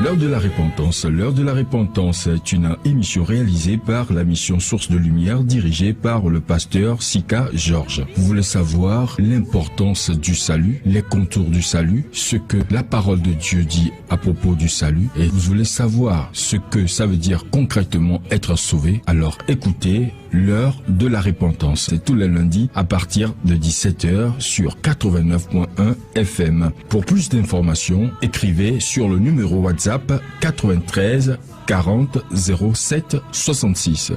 L'heure de la repentance. L'heure de la repentance est une émission réalisée par la mission Source de Lumière dirigée par le pasteur Sika Georges. Vous voulez savoir l'importance du salut, les contours du salut, ce que la parole de Dieu dit à propos du salut, et vous voulez savoir ce que ça veut dire concrètement être sauvé, alors écoutez l'heure de la repentance. C'est tous les lundis à partir de 17h sur 89.1 FM. Pour plus d'informations, écrivez sur le numéro WhatsApp 93 40 07 66.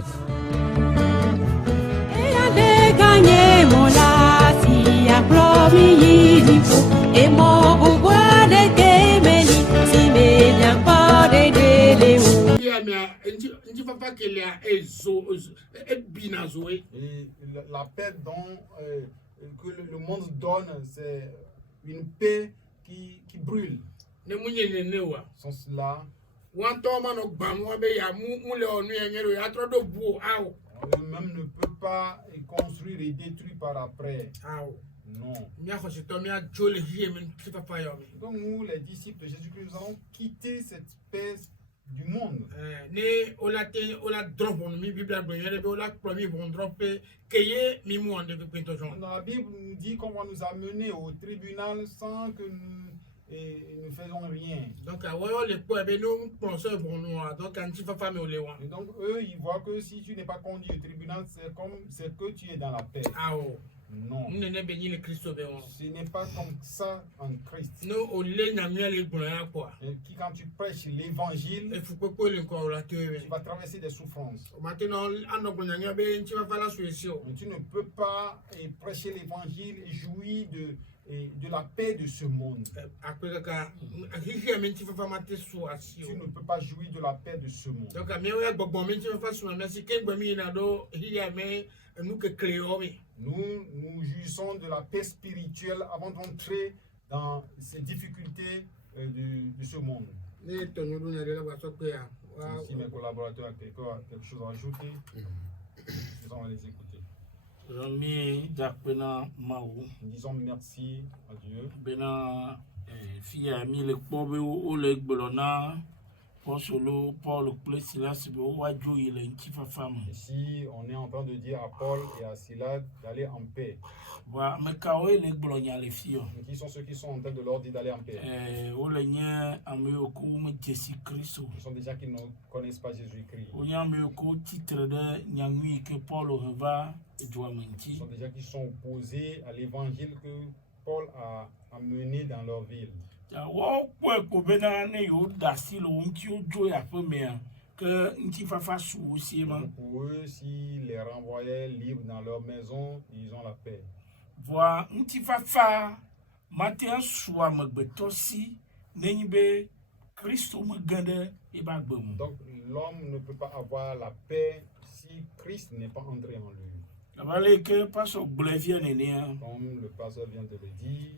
La paix que le monde donne, c'est une paix qui brûle. Sans cela, eux-mêmes ne peuvent pas construire et détruire par après. Non. Donc nous, les disciples de Jésus-Christ, nous allons quitter cette paix du monde. La Bible nous dit qu'on va nous amener au tribunal sans que nous faisons rien. Donc eux, ils voient que si tu n'es pas conduit au tribunal, c'est que tu es dans la paix. Non. Ce n'est pas comme ça en Christ. Quand tu prêches l'évangile, tu vas traverser des souffrances. Mais tu ne peux pas prêcher l'évangile et jouir de la paix de ce monde. Tu ne peux pas jouir de la paix de ce monde. Nous jouissons de la paix spirituelle avant d'entrer dans ces difficultés de ce monde. Si mes collaborateurs ont quelque chose à ajouter, nous allons les écouter. Disons merci à Dieu. Ici, on est en train de dire à Paul et à Silas d'aller en paix. Qui sont ceux qui sont en train de leur dire d'aller en paix? Ce sont des gens qui ne connaissent pas Jésus-Christ. Ce sont des gens qui sont opposés à l'évangile que Paul a amené dans leur ville. Pour eux, s'ils les renvoyaient libres dans leur maison, ils ont la paix. Donc l'homme ne peut pas avoir la paix si Christ n'est pas entré en lui. Comme le pasteur vient de le dire,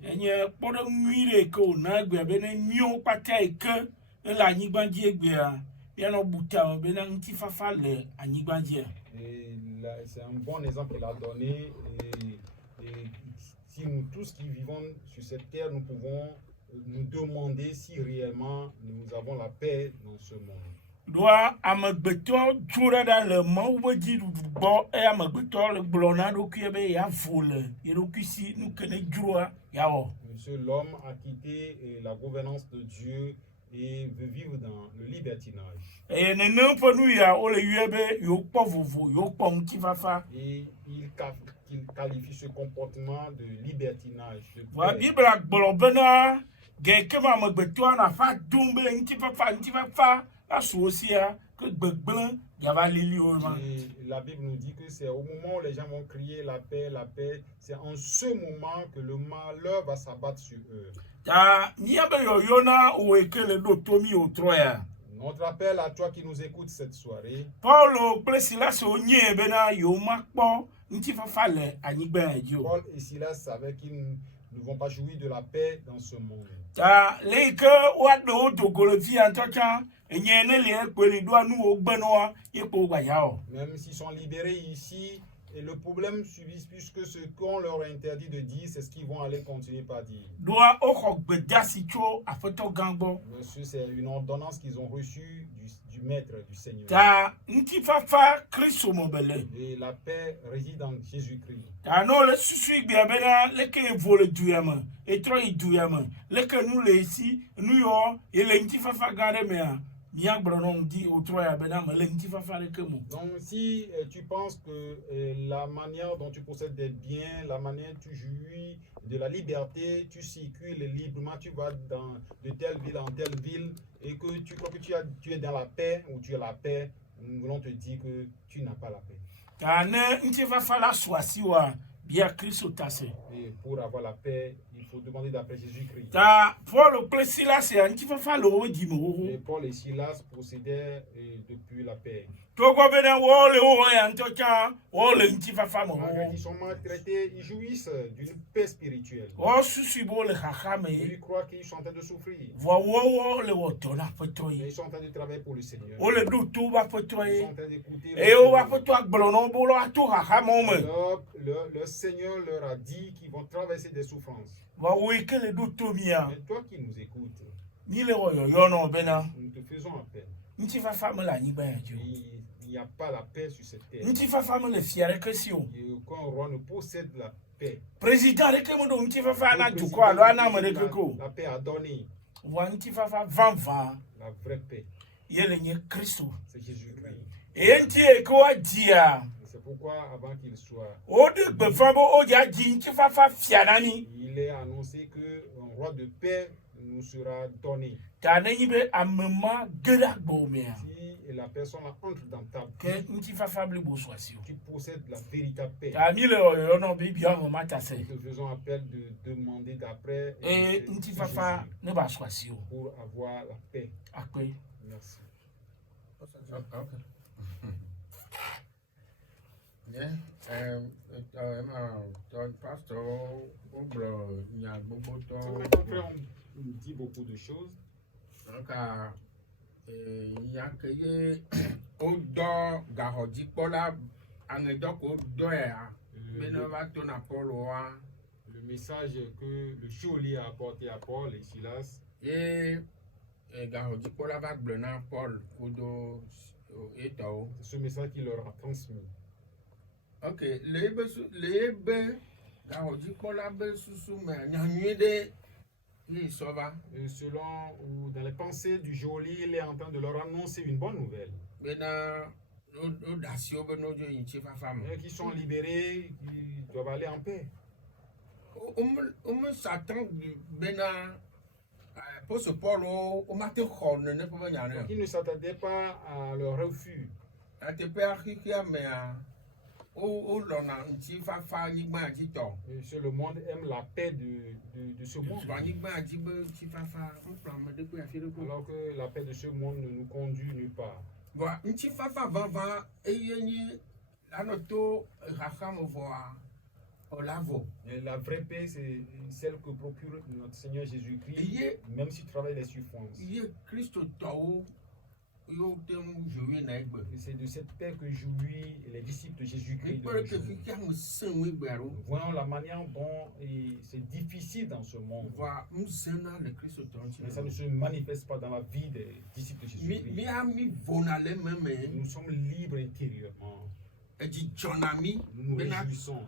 c'est un bon exemple qu'il a donné. Et si nous tous qui vivons sur cette terre, nous pouvons nous demander si réellement nous avons la paix dans ce monde. Monsieur, l'homme a quitté la gouvernance de Dieu et veut vivre dans le libertinage. Et il qualifie ce comportement de libertinage. Et la Bible nous dit que c'est au moment où les gens vont crier la paix, c'est en ce moment que le malheur va s'abattre sur eux. Notre appel à toi qui nous écoutes cette soirée, Paul et Silas savaient qu'ils ne vont pas jouir de la paix dans ce monde. Même s'ils sont libérés ici, Et le problème subsiste puisque ce qu'on leur interdit de dire, c'est ce qu'ils vont aller continuer par dire. Monsieur, c'est une ordonnance qu'ils ont reçue du Maître, du Seigneur. Et la paix réside en Jésus-Christ. Donc si tu penses que la manière dont tu possèdes des biens, la manière dont tu jouis de la liberté, tu circules librement, tu vas de telle ville en telle ville et que tu crois que tu es dans la paix ou tu as la paix, nous voulons te dire que tu n'as pas la paix. Et pour avoir la paix, il faut demander d'après Jésus-Christ. Et Paul et Silas procédaient depuis la paix. Ils sont maltraités, ils jouissent d'une paix spirituelle. Ils croient qu'ils sont en train de souffrir. Ils sont en train de travailler pour le Seigneur. Ils sont en train d'écouter. Le Seigneur leur a dit qu'ils vont traverser des souffrances. Mais toi qui nous écoutes, nous te faisons appel. Il n'y a pas la paix sur cette terre. Et aucun roi ne possède la paix. La paix a donné la vraie paix. C'est Jésus-Christ. C'est pourquoi avant qu'il soit, il est annoncé qu'un roi de paix nous sera donné. Si la personne entre dans ta vie, tu possèdes la véritable paix. Nous te faisons appel de demander d'après pour avoir la paix. Merci. Pasteur, on dit beaucoup de choses. Il y a que au dos Garodji Pola, le message que le geôlier a apporté à Paul et Silas. Et Garodji Pola va blonner Paul et ce message qu'il leur a transmis. Ok, les Garodji Pola sous selon ou dans les pensées du geôlier, il est en train de leur annoncer une bonne nouvelle. Qui sont libérés, ils doivent aller en paix. Ils ne s'attendaient pas à leur refus. Le monde aime la paix de ce monde. Alors que la paix de ce monde ne nous conduit nulle part. Et la vraie paix, c'est celle que procure notre Seigneur Jésus-Christ, même s'il travaille les souffrances. Et c'est de cette paix que jouit les disciples de Jésus-Christ. Voyons la manière dont c'est difficile dans ce monde. Mais ça ne se manifeste pas dans la vie des disciples de Jésus-Christ. Nous sommes libres intérieurement. Nous nous réjouissons.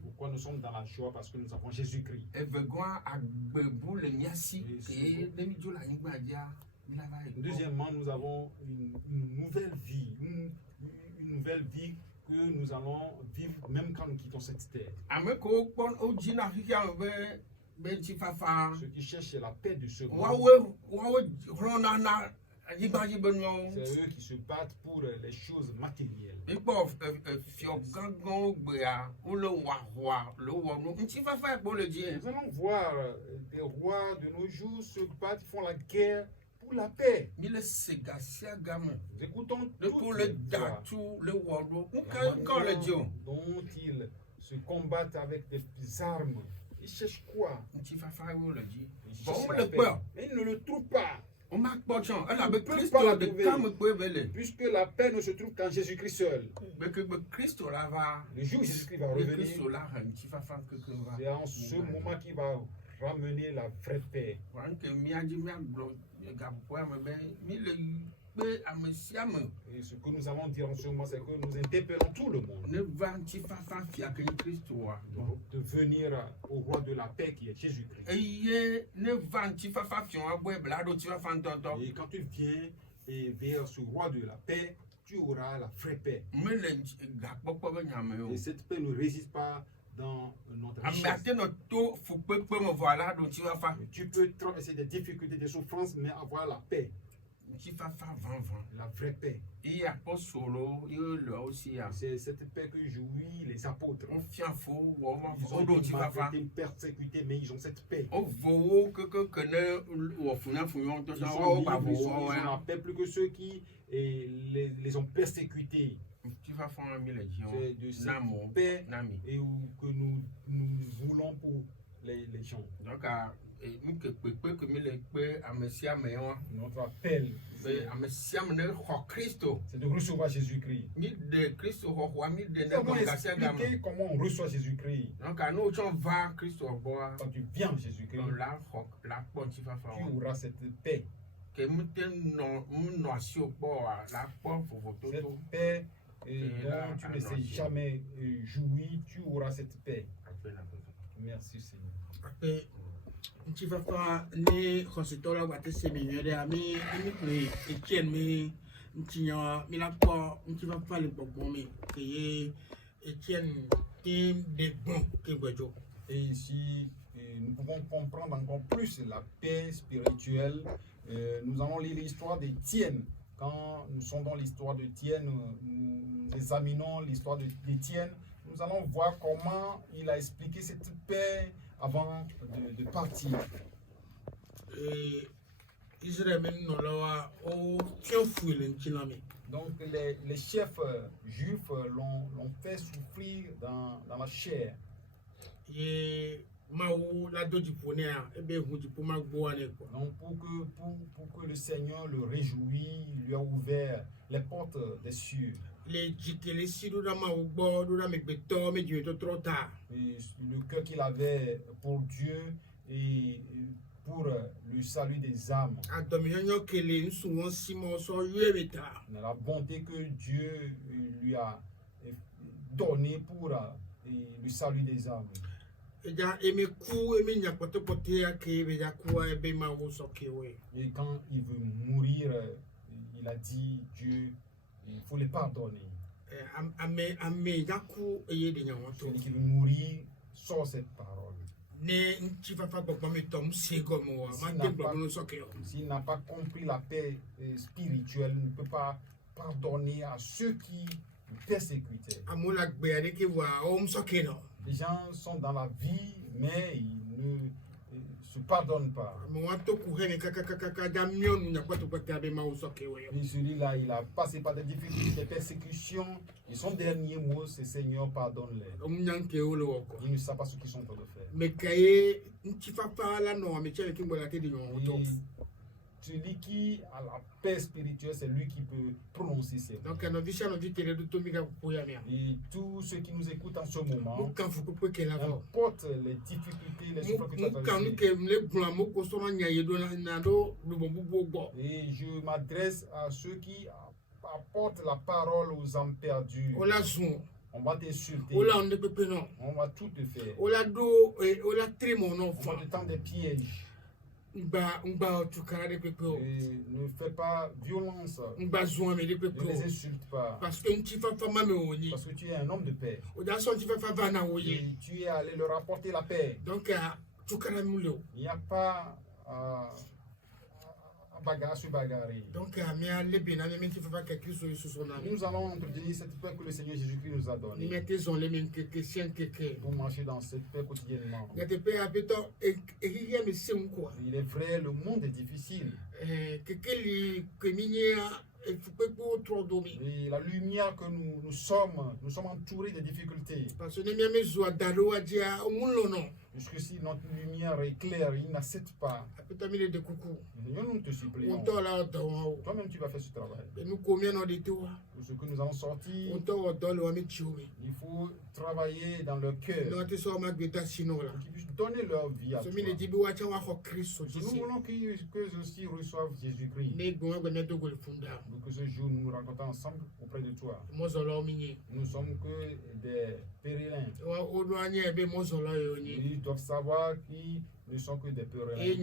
Pourquoi nous sommes dans la joie? Parce que nous avons Jésus-Christ. Deuxièmement, nous avons une nouvelle vie. Une nouvelle vie que nous allons vivre même quand nous quittons cette terre. Ceux qui cherchent la paix de ce monde, c'est eux qui se battent pour les choses matérielles. Nous allons voir des rois de nos jours se battent, font la guerre pour la paix. Nous écoutons toutes les voix dont ils se combattent avec des Ils cherchent quoi? Ils cherchent la paix. Mais ils ne le trouvent pas. Ils ma kpɔtsɔn elabe Tu peux Kristo pas la ɖeka trouver. me koe be le. Puisque la paix ne se trouve qu'en Jésus-Christ seul. Be Kristo la va. Le jour où Jésus-Christ va Be revenir, Kristo la he ŋutifafa keke va. c'est en ce moment qu'il va ramener la vraie paix. Wa nke miadzi miagblɔ gaƒoƒoa me be mi le kpe ame sia ame Et ce que nous allons dire en ce moment, c'est que nous interpellons tout le monde ne va ŋutifafa fia ke nye Kristoa. de venir au roi de la paix qui est Jésus-Christ. Eye ne va ŋutifafa fia wa gbɔe bla ɖo ŋutifafa ŋutɔtɔ. Et quand tu viens vers ce roi de la paix, tu auras la vraie paix. Mele gakpɔkpɔ be nyame o. Et cette paix ne réside pas dans notre Ame richesse. ate nɔ to fukpekpe me vɔ la ɖo ŋutifafa. Tu peux traverser des difficultés, des souffrances, mais avoir la paix, Ŋutifafa vavã. la vraie paix. Iye apɔsolo ye le wo sia. C'est cette paix que jouit les apôtres. Wofia fo wɔ Ils wo ont ɖo été ŋutifafa. maltraités, persécutés, mais ils ont cette paix. Wovo wo keke ne wɔ funyafunya Ils ŋutɔ sont sa wɔwo libres, ba ils vowo ont la wɔya. paix plus que ceux qui les ont persécutés. Ŋutifafa mi le dzi C'est de cette namo paix nami. et que nous voulons pour les gens. Donc nuke kpekpe ke mi le kpe ame sia ame wa. Notre appel, Be ame sia ame ne xɔ Kristo. c'est de recevoir Jésus-Christ. Mi ɖe Kristo xɔxɔa mi ɖe ne Comment gɔme gasia game. expliquer comment on reçoit Jésus-Christ? Donc ne wotsɔ va Kristo gbɔa. Quand tu viens à Jésus-Christ, La xɔ la kpɔ ŋutifafa tu wa. auras cette paix. Ke mute nɔ asi wo kpɔa la kpɔ vovototo. Cette paix Et là, dont tu ne ah, sais non, jamais jouir, tu auras cette paix. Agbena. Merci Seigneur. Ape ŋutifafa ne xɔsetɔ la gbate se mi nyuie ɖe ami kple Etienne mi ŋutinya mi la kpɔ ŋutifafa le gbɔgbɔ me eye Etienne te ɖe gbɔn ke gbɛdzo. Et ici, nous pouvons comprendre encore plus la paix spirituelle. Nous allons lire l'histoire d'Étienne. Quand nous sommes dans l'histoire d'Étienne, nous examinons l'histoire d'Étienne. Nous allons voir comment il a expliqué cette paix avant de partir. Israël mi nɔla wa o fiɔ fui le ŋuti na me. Donc les chefs juifs l'ont fait souffrir dans la chair. Ye Mawu la do dziƒo nea ebe hu dziƒo ma gbɔa ne kɔ. Donc pour que le Seigneur le réjouisse, il lui a ouvert les portes des cieux. Le dzikele si ɖo ɖa Mawu gbɔ ɖo ɖa megbetɔ me dzimetɔtrɔ ta. Et le cœur qu'il avait pour Dieu et pour le salut des âmes. Adɔmenyɔnyɔ ke le ŋusùwɔn si mɔ sɔ yue me ta. La bonté que Dieu lui a donnée pour le salut des âmes. Eja eme ku eme nya kpɔtɔkpɔtɔ ya ke ebe ya ku ebe Mawu sɔ ke we. Et quand il veut mourir, il a dit Dieu, il faut le pardonner. Ame ya ku eye de nya wɔn Celui to. qui veut mourir sort cette parole. Ne ŋutifafa gbɔgbɔ me tɔ mu se gɔme wa ma de gblɔ nu sɔ ke o. S'il n'a pas compris la paix spirituelle, il ne peut pas pardonner à ceux qui le persécutaient. Amewo le agbea ɖe ke wa wo mu sɔ ke nɔ. Les gens sont dans la vie, mais ils ne se pardonnent pas. Ame wa to ku he ne kakakaka da miɔnu nya kpɔtɔkpɔtɔ abe Mawu sɔ ke we. Et celui-là, il a passé par des difficultés, des persécutions. Et son dernier mot, c'est Seigneur, pardonne-les. Ɔmu nya nke wo le wɔ kɔ. Ils ne savent pas ce qu'ils sont en train de faire. Me ka ye ŋutifafa la nɔ ame tse le ke gbɔ la te de nya wɔn to. Et celui qui a la paix spirituelle, c'est lui qui peut prononcer ces mots. Donc nɔvi sia nɔvi te ɖe ɖo to mi ka ƒoƒo ya mea. Et tous ceux qui nous écoutent en ce moment, Mo kan fukpekpe ke la vɔ. n'importe les difficultés, les souffrances que tu as Mo kan nu traversées. ke le gblɔa mo ko sɔnna nya ye ɖo na ɖo lubɔ bubuwo gbɔ. Et je m'adresse à ceux qui apportent la parole aux âmes perdues. Wo la zun. On va t'insulter. Wo la ŋun de kpekpe nɔ. On va tout te faire. Wo la ɖo wo la tri mɔ nɔ On va fa. te tendre des pièges. Ngba tukara de kpekpe o. Et ne fais pas violence. Ngba zun ame de Ne kpekpe les o. insulte pas. Parce que ŋutifafa ma me wo nyi. Parce que tu es un homme de paix. O da sɔn ŋutifafa va na wo ye. Et tu es allé leur apporter la paix. Donc tukara mu le o. Il n'y a pas à bagarre sur bagarrer. Donc amea le be na me ŋutifafa ke Kristo ye soso na me. Nous allons entretenir cette paix que le Seigneur Jésus-Christ nous a Ni donnée. me te zɔn le me nkeke sia nkeke. Pour marcher dans cette paix quotidiennement. Gatepe apetɔ ehihe me se ŋu kɔa. Il est vrai, le monde est difficile. Keke li ke mi nye Et la lumière que nous sommes entourés de difficultés. Parce que Puisque si notre lumière est claire, il n'accepte pas. Nous te supplions. Toi-même, tu vas faire ce travail. Pour ce que nous allons sortir, il faut travailler dans leur cœur. Pour qu'ils puissent donner leur vie à toi. Nous voulons qu'eux aussi reçoivent Jésus-Christ. Pour que ce jour, nous nous rencontrons ensemble auprès de toi. Nous sommes que des pèlerins. Ils doivent savoir qu'ils ne sont que des pèlerins. Et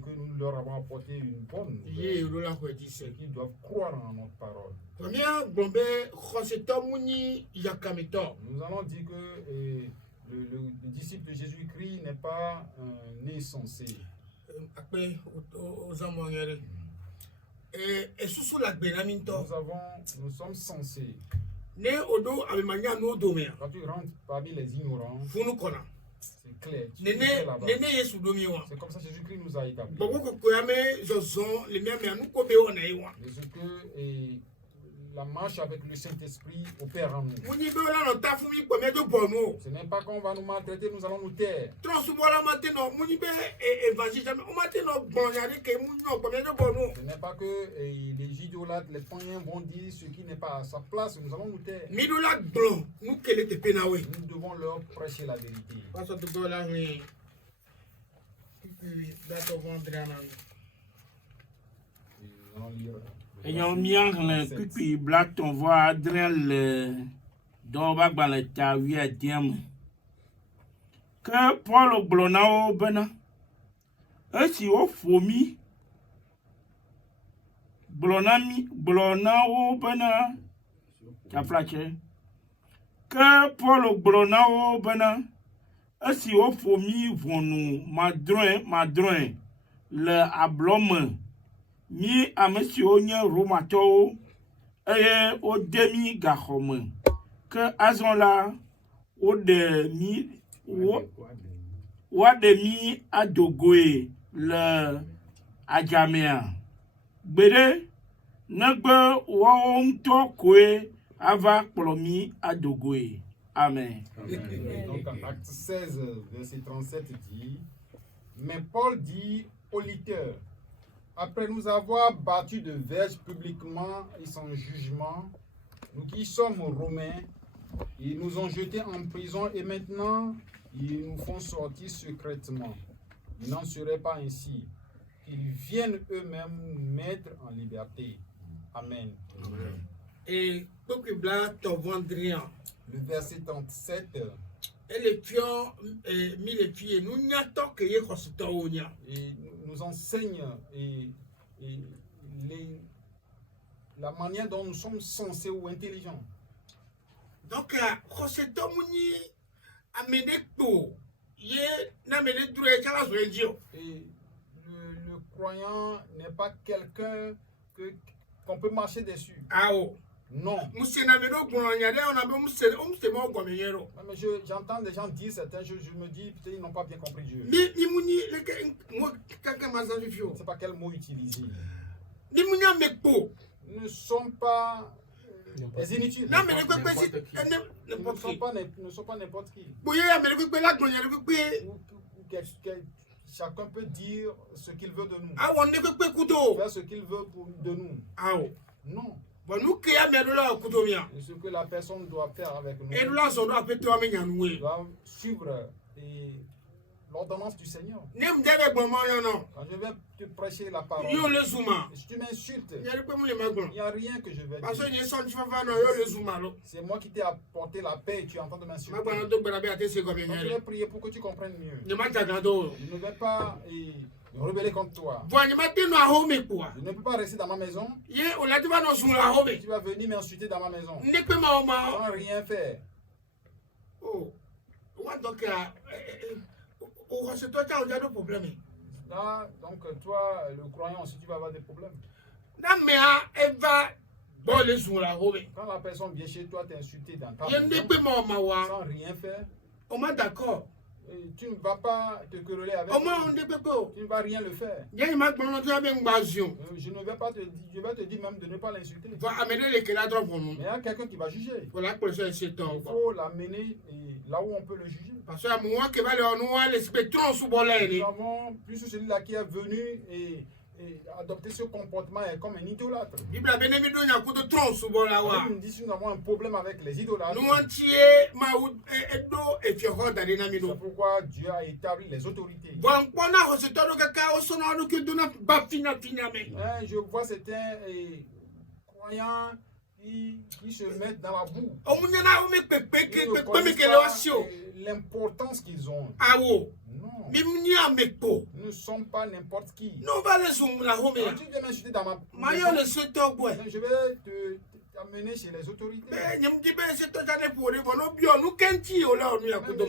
que nous leur avons apporté une bonne nouvelle. Et qu'ils doivent croire en notre parole. Nous allons dire que le disciple de Jésus-Christ n'est pas né censé. Nous sommes censés. Quand tu rentres parmi les ignorants, c'est clair. C'est comme ça que Jésus-Christ nous a établis. C'est ce que la marche avec le Saint-Esprit opère en nous. Ce n'est pas qu'on va nous maltraiter, nous allons nous taire. Ce n'est pas que les idolâtres, les païens vont dire ce qui n'est pas à sa place, nous allons nous taire. Nous devons leur prêcher la vérité. Et nous allons lire. Ayant mis en puis black ton voix Adrien le doba baleta via diam que Paul blonao bena si o fomi blonao bena ta flache que Paul blonao bena si o fomi vonu madroin le ablome mi a monsieur onye romato et au demi gahome que azon la au demi ou demi adogoe le ajamea bere negbe won to koe ava plomi adogoe amen. Donc acte 16 verset 37 dit: mais Paul dit au lecteur, après nous avoir battus de verge publiquement et sans jugement, nous qui sommes romains, ils nous ont jetés en prison et maintenant ils nous font sortir secrètement. Il n'en serait pas ainsi. Qu'ils viennent eux-mêmes nous mettre en liberté. Amen. Et le verset 37. Et nous enseigne la manière dont nous sommes sensés ou intelligents. Donc, et le croyant n'est pas quelqu'un qu'on peut marcher dessus. Non. Mais j'entends des gens dire certaines choses, je me dis peut-être ils n'ont pas bien compris Dieu. Je ne sais pas quel mot utiliser. Nous ne sommes pas des inutiles. Nous ne sommes pas n'importe qui. Chacun peut dire ce qu'il veut de nous. Faire ce qu'il veut de nous. Non. Ce que la personne doit faire avec nous, doit suivre l'ordonnance du Seigneur. Quand je vais te prêcher la parole, si tu m'insultes, il n'y a rien que je vais dire. C'est moi qui t'ai apporté la paix et tu es en train de m'insulter. Donc je vais prier pour que tu comprennes mieux. Je ne vais pas me rebeller contre toi. Je ne peux pas rester dans ma maison. Tu vas venir m'insulter dans ma maison sans rien faire. Là, donc toi, le croyant aussi, tu vas avoir des problèmes. Quand la personne vient chez toi t'insulter dans ta maison sans rien faire, tu ne vas pas te quereller avec Au lui. moins, on dit que Tu ne vas rien le faire. il y a une marque de invasion. Je ne vais pas te dire, je vais te dire même de ne pas l'insulter. Il faut amener les cadavres pour nous. Mais il y a quelqu'un qui va juger. Voilà pour ça, c'est Il temps. faut l'amener là où on peut le juger. Parce que moi, qui va le noir, les spectrons sous bolé. Nous avons plus celui-là qui est venu et adopter ce comportement est comme un idolâtre. Bible a bien aimé donner un coup de tronc sous bolé. Nous disons nous avons un problème avec les idolâtres. Nous entiers, Maoud et Edo et Fierro d'Adenamido. C'est pourquoi Dieu a établi les autorités. Bon, on a reçu tout le cacao sonore que nous n'avons pas fini. Je vois certains croyants qui se mettent dans la boue. On Ils ne connaissent pas l'importance qu'ils ont. Ah oui. Non. Nous Nous ne sommes pas n'importe qui. allons Quand tu viens m'insulter dans ma Maillot le seto boy. je vais t'amener chez les autorités. Mais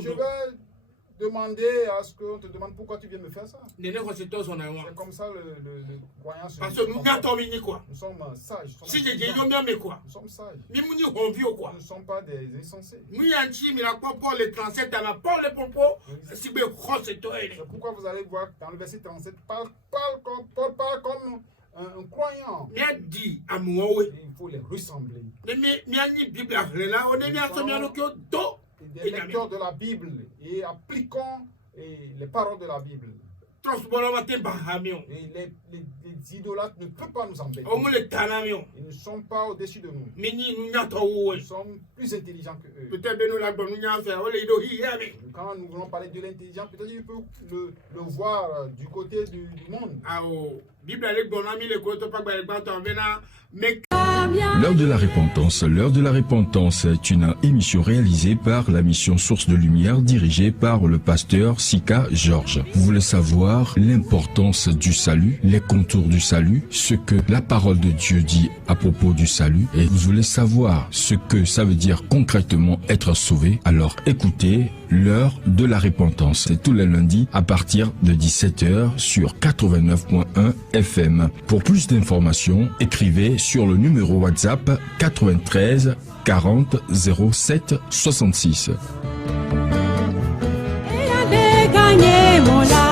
je vais demander à ce qu'on te demande pourquoi tu viens me faire ça. C'est comme ça le croyant se parce que nous n'attendons quoi. Nous sommes sages. Si j'ai dit mais quoi. Nous sommes sages. Nous quoi. Nous ne sommes pas des insensés. Nous y anti mais la Paul 37 dans la Paul les propos si be c'est pourquoi vous allez voir dans le verset 37 parle comme un croyant. Bien dit à moi oui. Il faut les ressembler. Mais ni Bible là on est bien Des lecteurs de la Bible et appliquons les paroles de la Bible. Et les idolâtres ne peuvent pas nous embêter. Ils ne sont pas au-dessus de nous. Nous sommes plus intelligents que eux. Quand nous voulons parler de l'intelligence, peut-être qu'il peut le voir du côté du monde. L'heure de la repentance. L'heure de la repentance est une émission réalisée par la mission Source de Lumière dirigée par le pasteur Sika Georges. Vous voulez savoir l'importance du salut, les contours du salut, ce que la parole de Dieu dit à propos du salut et vous voulez savoir ce que ça veut dire concrètement être sauvé. Alors écoutez l'heure de la repentance. C'est tous les lundis à partir de 17h sur 89.1 FM. Pour plus d'informations, écrivez sur le numéro WhatsApp 93 40 07 66. Elle avait gagné mon âme.